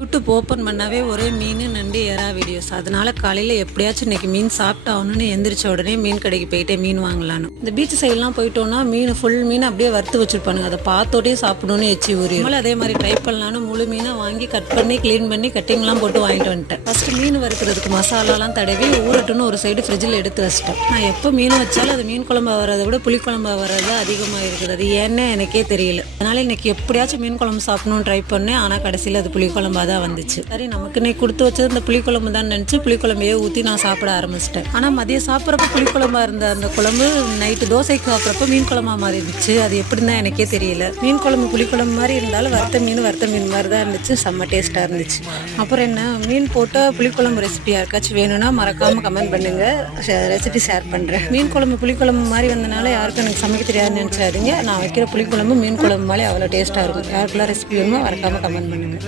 YouTube open பண்ணாவே ஒரே மீன் நண்டு எறா வீடியோஸ். அதனால காலையில் எப்படியாச்சும் இன்னைக்கு மீன் சாப்பிட்டாகணும்னு எந்திரிச்ச உடனே மீன் கடைக்கு போயிட்டே மீன் வாங்கலான்னு. இந்த பீச் சைட்லாம் போயிட்டோம்னா ஃபுல் மீன் அப்படியே வறுத்து வச்சிருப்பானுங்க. அதை பார்த்தோட்டே சாப்பிடணும்னு எச்சி ஊறி. அதே மாதிரி ட்ரை பண்ணலான்னு முழு மீனை வாங்கி கட் பண்ணி க்ளீன் பண்ணி கட்டிங்லாம் போட்டு வாங்கிட்டு வந்துட்டேன். ஃபர்ஸ்ட் மீன் வறுக்கிறதுக்கு மசாலாலாம் தடவி ஊறட்டுன்னு ஒரு சைடு ஃப்ரிட்ஜில் எடுத்து வச்சிட்டேன். நான் எப்போ மீன் வச்சாலும் அது மீன் குழம்பா வர்றதை விட புளிக்குழம்பா வர்றது அதிகமாக இருக்குது. அது ஏன்னே எனக்கே தெரியல. அதனால இன்னைக்கு எப்படியாச்சும் மீன் குழம்பு சாப்பிடணும்னு ட்ரை பண்ணேன். ஆனால் கடைசியில் அது புளிக்குழம்பா தான் வந்துச்சு. சரி, நமக்கு இன்னைக்கு கொடுத்து வச்சது இந்த புளிக்குழம்பு தான் நினச்சி புளிக்குழம்பையே ஊற்றி நான் சாப்பிட ஆரம்பிச்சிட்டேன். ஆனால் மதியம் சாப்பிட்றப்ப புளிக்குழம்பா இருந்த அந்த குழம்பு நைட்டு தோசைக்கு சாப்பிட்றப்ப மீன் குழம்பா மாதிரி இருந்துச்சு. அது எப்படின்னு எனக்கே தெரியல. மீன் குழம்பு புளிக்குழம்பு மாதிரி இருந்தாலும் வறுத்த மீன் மாதிரி தான் இருந்துச்சு. செம்ம டேஸ்ட்டாக இருந்துச்சு. அப்புறம் என்ன, மீன் போட்ட புளிக்குழம்பு ரெசிபி யாருக்காச்சும் வேணும்னா மறக்காமல் கமெண்ட் பண்ணுங்க, ரெசிபி ஷேர் பண்ணுறேன். மீன் குழம்பு புளிக்குழம்பு மாதிரி வந்தனால யாருக்கும் எனக்கு சமைக்க தெரியாதுன்னு நினச்சாதீங்க. நான் வைக்கிற புளிக்குழம்பு மீன் குழம்பு மாதிரி அவ்வளோ டேஸ்ட்டாக இருக்கும். யாருக்கெல்லாம் ரெசிபி வேணுமோ மறக்காமல் கமெண்ட் பண்ணுங்க.